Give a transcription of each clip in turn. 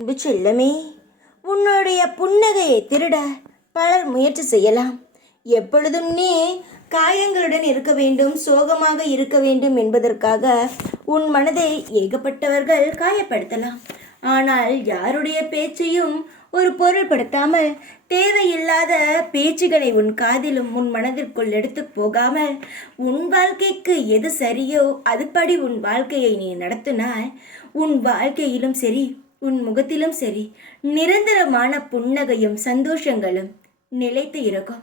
அன்பு செல்லமே, உன்னுடைய புன்னகையை திருட பலர் முயற்சி செய்யலாம். எப்பொழுதும் நீ காயங்களுடன் இருக்க வேண்டும், சோகமாக இருக்க வேண்டும் என்பதற்காக உன் மனதை ஏகப்பட்டவர்கள் காயப்படுத்தலாம். ஆனால் யாருடைய பேச்சையும் ஒரு பொருள்படுத்தாமல், தேவையில்லாத பேச்சுகளை உன் காதிலும் உன் மனதிற்குள் எடுத்து போகாமல், உன் வாழ்க்கைக்கு எது சரியோ அதுபடி உன் வாழ்க்கையை நீ நடத்தினால் உன் வாழ்க்கையிலும் சரி, உன் முகத்திலும் சரி, நிரந்தரமான புன்னகையும் சந்தோஷங்களும் நிலைத்து இருக்கும்.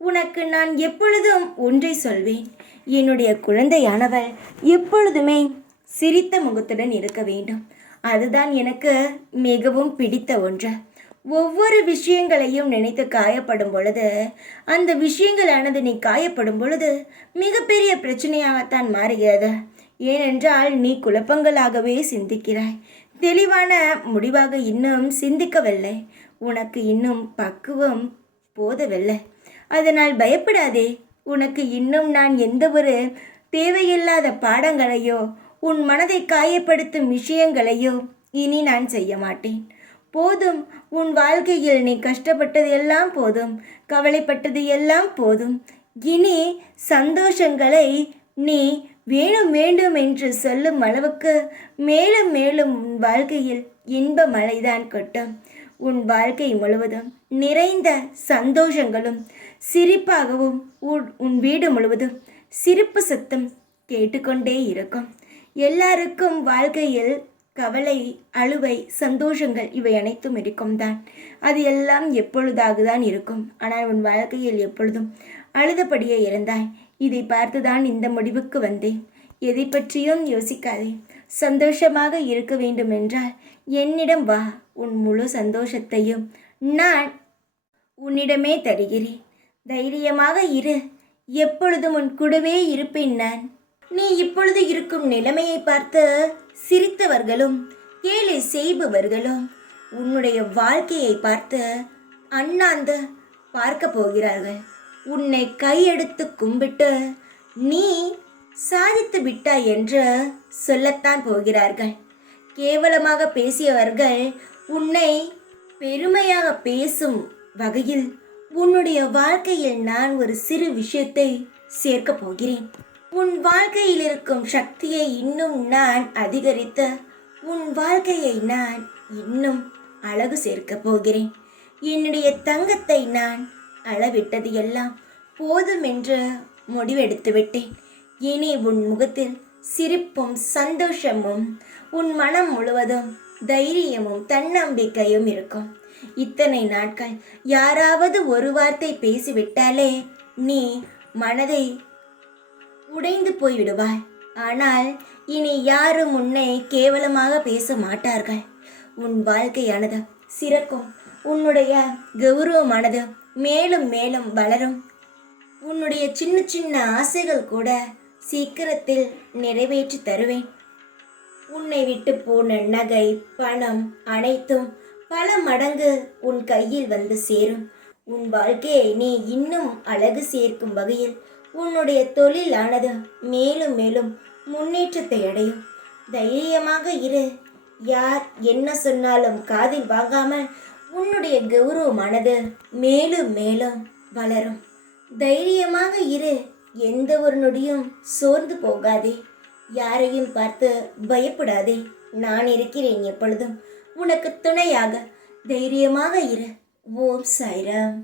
உனக்கு நான் எப்பொழுதும் ஒன்றை சொல்வேன், என்னுடைய குழந்தையானவள் எப்பொழுதுமே சிரித்த முகத்துடன் இருக்க வேண்டும். அதுதான் எனக்கு மிகவும் பிடித்த ஒன்று. ஒவ்வொரு விஷயங்களையும் நினைத்து காயப்படும் பொழுது, அந்த விஷயங்களானது நீ காயப்படும் பொழுது மிகப்பெரிய பிரச்சனையாகத்தான் மாறுகிறது. ஏனென்றால் நீ குழப்பங்களாகவே சிந்திக்கிறாய். தெளிவான முடிவாக இன்னும் சிந்திக்கவில்லை. உனக்கு இன்னும் பக்குவம் போதவில்லை. அதனால் பயப்படாதே. உனக்கு இன்னும் நான் எந்த ஒரு தேவையில்லாத பாடங்களையோ உன் மனதை காயப்படுத்தும் விஷயங்களையோ இனி நான் செய்ய மாட்டேன். போதும், உன் வாழ்க்கையில் நீ கஷ்டப்பட்டது எல்லாம் போதும், கவலைப்பட்டது எல்லாம் போதும். இனி சந்தோஷங்களை நீ வேணும் வேண்டும் என்று சொல்லும் அளவுக்கு மேலும் மேலும் உன் வாழ்க்கையில் இன்ப மழைதான் கொட்டும். உன் வாழ்க்கை முழுவதும் நிறைந்த சந்தோஷங்களும் சிரிப்பாகவும் உன் வீடு முழுவதும் சிரிப்பு சத்தம் கேட்டுக்கொண்டே இருக்கும். எல்லாருக்கும் வாழ்க்கையில் கவலை, அழுவை, சந்தோஷங்கள் இவை அனைத்தும் இருக்கும் தான். அது எல்லாம் எப்பொழுதாக தான் இருக்கும். ஆனால் உன் வாழ்க்கையில் எப்பொழுதும் அழுதபடியே இருந்தாய். இதை பார்த்துதான் இந்த முடிவுக்கு வந்தேன். எதை பற்றியும் யோசிக்காதே. சந்தோஷமாக இருக்க வேண்டும் என்றால் என்னிடம் வா. உன் முழு சந்தோஷத்தையும் நான் உன்னிடமே தருகிறேன். தைரியமாக இரு. எப்பொழுதும் உன் கூடவே இருப்பேன் நான். நீ இப்பொழுது இருக்கும் நிலைமையை பார்த்து சிரித்தவர்களும் கேலி செய்பவர்களும் உன்னுடைய வாழ்க்கையை பார்த்து அண்ணாந்து பார்க்க போகிறார்கள். உன்னை கையெடுத்து கும்பிட்டு நீ சாதித்து விட்டாய் என்று சொல்லத்தான் போகிறார்கள். கேவலமாக பேசியவர்கள் உன்னை பெருமையாக பேசும் வகையில் உன்னுடைய வாழ்க்கையில் நான் ஒரு சிறு விஷயத்தை சேர்க்கப் போகிறேன். உன் வாழ்க்கையில் இருக்கும் சக்தியை இன்னும் நான் அதிகரித்து உன் வாழ்க்கையை நான் இன்னும் அழகு சேர்க்கப் போகிறேன். என்னுடைய தங்கத்தை நான் அளவிட்டது எல்லாம் போதும் என்று முடிவெடுத்து விட்டேன். இனி உன் முகத்தில் சிரிப்பும் சந்தோஷமும் உன் மனம் முழுவதும் தைரியமும் தன்னம்பிக்கையும் இருக்கும். இத்தனை நாட்கள் யாராவது ஒரு வார்த்தை பேசிவிட்டாலே நீ மனதை உடைந்து போய்விடுவாய். ஆனால் இனி யாரும் உன்னை கேவலமாக பேச மாட்டார்கள். உன் வாழ்க்கையானது சிறக்கும். உன்னுடைய கௌரவமானது மேலும் மேலும் வளரும். உன்னுடைய சின்ன சின்ன ஆசைகள் கூட சீக்கிரத்தில் நிறைவேற்றி தருவேன். உன்னை விட்டு போன நகை, பணம் அனைத்தும் பல மடங்கு உன் கையில் வந்து சேரும். உன் வாழ்க்கையை நீ இன்னும் அழகு சேர்க்கும் வகையில் உன்னுடைய தொழிலானது மேலும் மேலும் முன்னேற்றத்தை அடையும். தைரியமாக இரு. யார் என்ன சொன்னாலும் காதில் வாங்காமல் உன்னுடைய கௌரவமானது மேலும் மேலும் வளரும். தைரியமாக இரு. எந்த ஒரு நொடியும் சோர்ந்து போகாதே. யாரையும் பார்த்து பயப்படாதே. நான் இருக்கிறேன் எப்பொழுதும் உனக்கு துணையாக. தைரியமாக இரு. ஓம் சாய்ராம்.